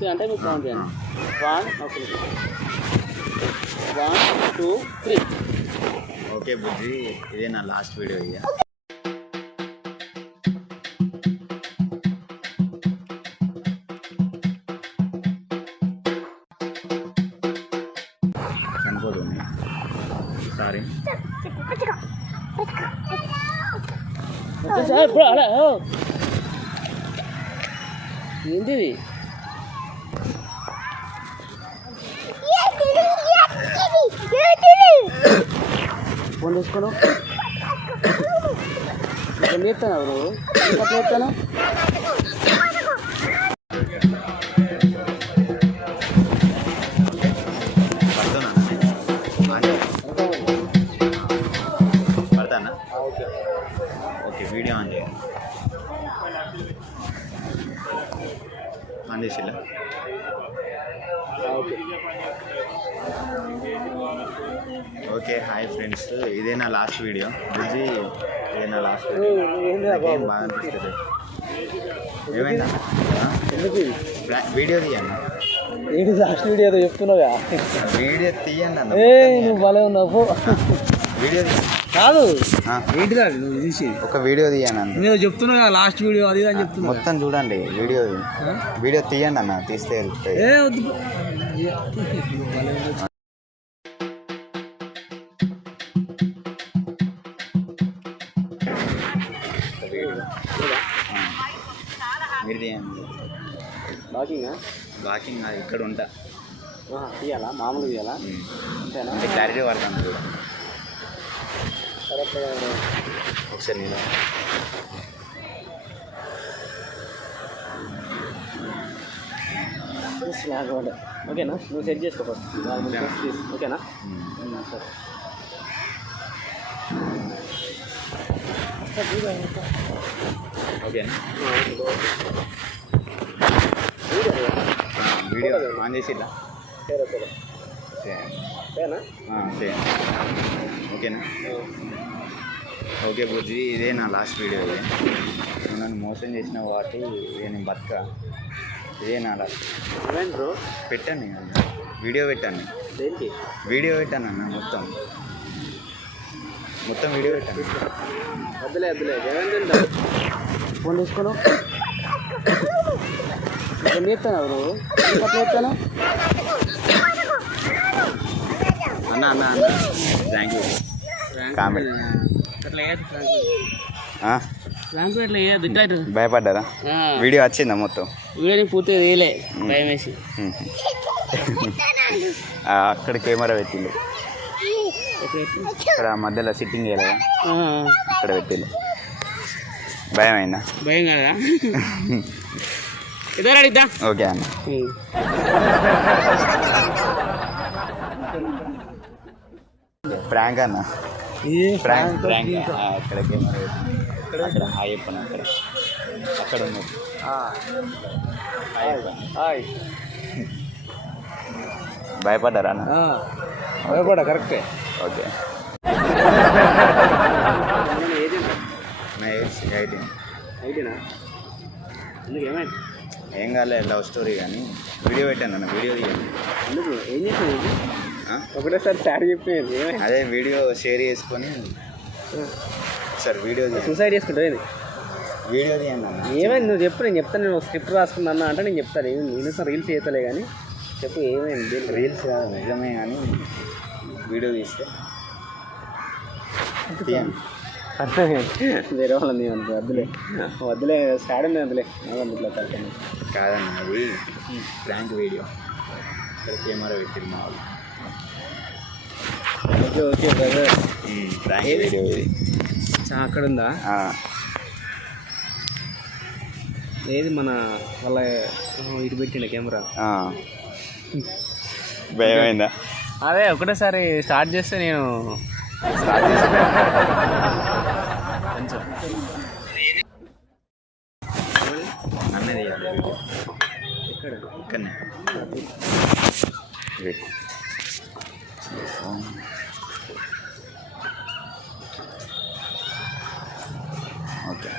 చెప్తే అంటే మీకు కౌంట్ చేయండి. 1 2 3. ఓకే బుజ్జి, ఇదే నా లాస్ట్ వీడియో. ఇక చనిపోదు. సారీ ఏంటిది? ఫోన్ తీసుకోను చెప్తాను నువ్వు చెప్తాను. పడతానా? ఓకే, వీడియో ఆన్ చేయండి. ఆన్ చేసిలా? ఓకే, హాయ్ ఫ్రెండ్స్, ఇదే నా లాస్ట్ వీడియో. బుజ్జి, ఇదే నా లాస్ట్ వీడియో. నాకేం బాగా అనిపిస్తుంది. ఏమైందా? వీడియో తీయండి. ఏంటి లాస్ట్ వీడియో ఏదో చెప్తున్నావుగా? వీడియో తీయండి అన్న. నువ్వు భలే ఉన్నావు. వీడియో కాదు, ఏంటి కాదు నువ్వు తీసి ఒక వీడియో తీయండి అన్న. నేను చెప్తున్నా లాస్ట్ వీడియో అది అని చెప్తున్నా. మొత్తం చూడండి వీడియో తీయండి అన్న, తీస్తే వెళ్తాయి. మీరు తీయండి. వాకింగ్ ఇక్కడ ఉంటా. తీయాలా? మామూలు తీయాలా? అంతేనా? అంటే క్లారిటీ పడతాను కూడా. ఒకసారి నేను ఓకేనా? నువ్వు సెట్ చేసుకో ఫస్ట్. ఓకేనా? సరే. ఓకేనా? వీడియో ఆన్ చేసి ఇట్లా ఓకేనా? ఓకే బుజ్జి, ఇదే నా లాస్ట్ వీడియో. ఇదే నువ్వు నన్ను మోసం చేసిన వాటి నేను బతుక. ఇదే నా లాస్ట్. బ్రో పెట్టాను వీడియో, పెట్టాను వీడియో పెట్టాను అన్న. మొత్తం వీడియో పెట్టాను. వద్దులే ఫోన్ తీసుకోను చెప్తాను నువ్వు చెప్తాను. అన్న థ్యాంక్ యూ. కామెంట్ భయపడ్డారా? వీడియో వచ్చిందా మొత్తం? వీడియో పూర్తిగా తీయలే, భయం వేసి. అక్కడ కెమెరా పెట్టిండు, ఇక్కడ మధ్యలో సిట్టింగ్ చేయలేదా? అక్కడ పెట్టిండు. భయం అయిందా? భయం కదా. ఇద్దరు ఓకే అన్న. ప్రాంక్ అన్న, ప్రాంక్. అక్కడ కెమెరా అక్కడ హాయ్ చెప్పను. అక్కడ ఉన్నది హాయ్. భయపడ్డారా అన్న? భయపడ్డా, కరెక్టే. ఓకే. ఏం కాలేదు, లవ్ స్టోరీ. కానీ వీడియో పెట్టాను అన్న, వీడియో తీయండి. ఎందుకు? ఏం చేసాను? ఒకటేసారి స్టార్ట్ చెప్పేది. అదే వీడియో షేర్ చేసుకొని సార్ వీడియో సూసైడ్ చేసుకుంటుంది. వీడియో తీయండి అన్న. ఏమైంది నువ్వు చెప్పు, నేను చెప్తాను. నేను స్క్రిప్ట్ రాసుకున్నా అంటే నేను చెప్తాను. నేను రీల్స్ చేస్తలే కానీ చెప్పు ఏమైంది. రీల్స్ కాదు, నిజమే. కానీ వీడియో తీస్తే తీయండి. వేరే వాళ్ళని వద్దులే స్టార్ట్ ఉంది. వద్దులే ఇట్లా కరెక్ట్ కాదన్న, అది ప్రాంక్ వీడియో. ఇక్కడ కెమెరా పెట్టింది మా వాళ్ళు. ఓకే బ్రదర్, ప్రాంక్ వీడియో ఇది. అక్కడ ఉందా? ఏది మన వాళ్ళ ఇటు పెట్టిండ కెమెరా. భయమైందా? అదే ఒకటేసారి స్టార్ట్ చేస్తే నేను కొంచెం అన్నది ఇక్కడనే ఓకే,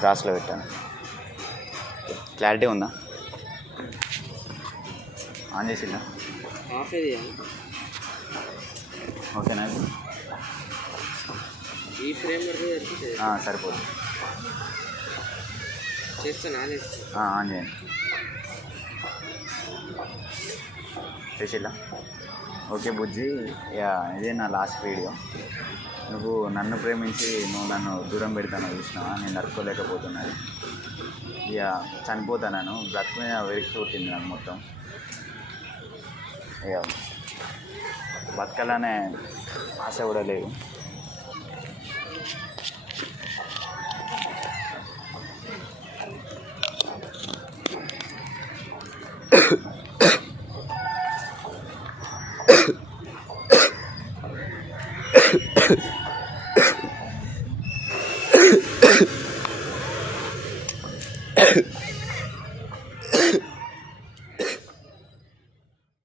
క్రాస్లో పెట్టాను. క్లారిటీ ఉందా? ఆన్ చేసిందా? ఆఫ్ ఇది ఓకేనా? ఈ ఫ్రేమ్ సరిపోతుంది. చేస్తాను ఆన్ చేయండి. చేసిలా? ఓకే బుజ్జి, ఇదే నా లాస్ట్ వీడియో. నువ్వు నన్ను ప్రేమించి నువ్వు నన్ను దూరం పెడతాను చూసినావా? నేను తట్టుకోలేకపోతున్నాను. ఇక చనిపోతాను, బ్రతుకు మీద వెరికి పుట్టింది నాకు మొత్తం. ఇక బతకాలనే ఆశ కూడా లేదు.